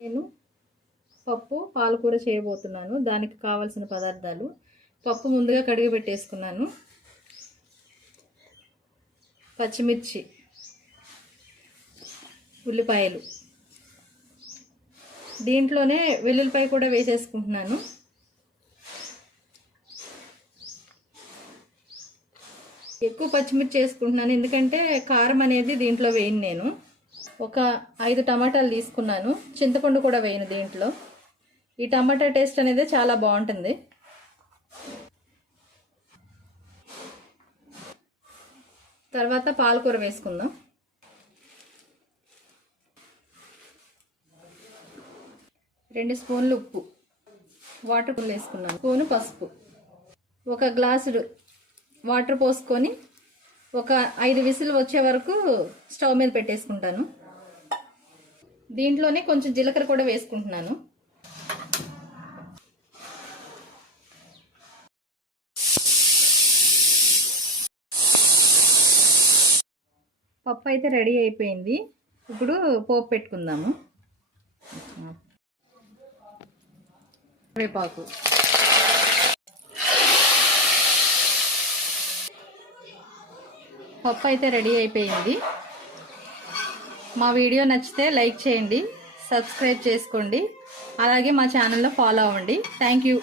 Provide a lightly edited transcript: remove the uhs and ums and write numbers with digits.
నేను పప్పు పాలకూర చేయబోతున్నాను. దానికి కావాల్సిన పదార్థాలు: పప్పు ముందుగా కడిగి పెట్టేసుకున్నాను, పచ్చిమిర్చి, ఉల్లిపాయలు, దీంట్లోనే వెల్లుల్లిపాయ కూడా వేసేసుకుంటున్నాను. ఎక్కువ పచ్చిమిర్చి వేసుకుంటున్నాను ఎందుకంటే కారం అనేది దీంట్లో వేయను. నేను ఒక 5 టమాటాలు తీసుకున్నాను. చింతపండు కూడా వేయను దీంట్లో. ఈ టమాటా టేస్ట్ అనేది చాలా బాగుంటుంది. తర్వాత పాలకూర వేసుకుందాం. రెండు స్పూన్లు ఉప్పు, వాటర్ వేసుకున్నాను. స్పూను పసుపు, ఒక గ్లాసు వాటర్ పోసుకొని ఒక 5 విజిల్ వచ్చే వరకు స్టవ్ మీద పెట్టేసుకుంటాను. దీంట్లోనే కొంచెం జీలకర్ర కూడా వేసుకుంటున్నాను. పప్పు అయితే రెడీ అయిపోయింది. ఇప్పుడు పోపు పెట్టుకుందాము. కరివేపాకు, పప్పు అయితే రెడీ అయిపోయింది. మా వీడియో నచ్చితే లైక్ చేయండి, సబ్స్క్రైబ్ చేసుకోండి, అలాగే మా ఛానల్లో ఫాలో అవ్వండి. Thank you.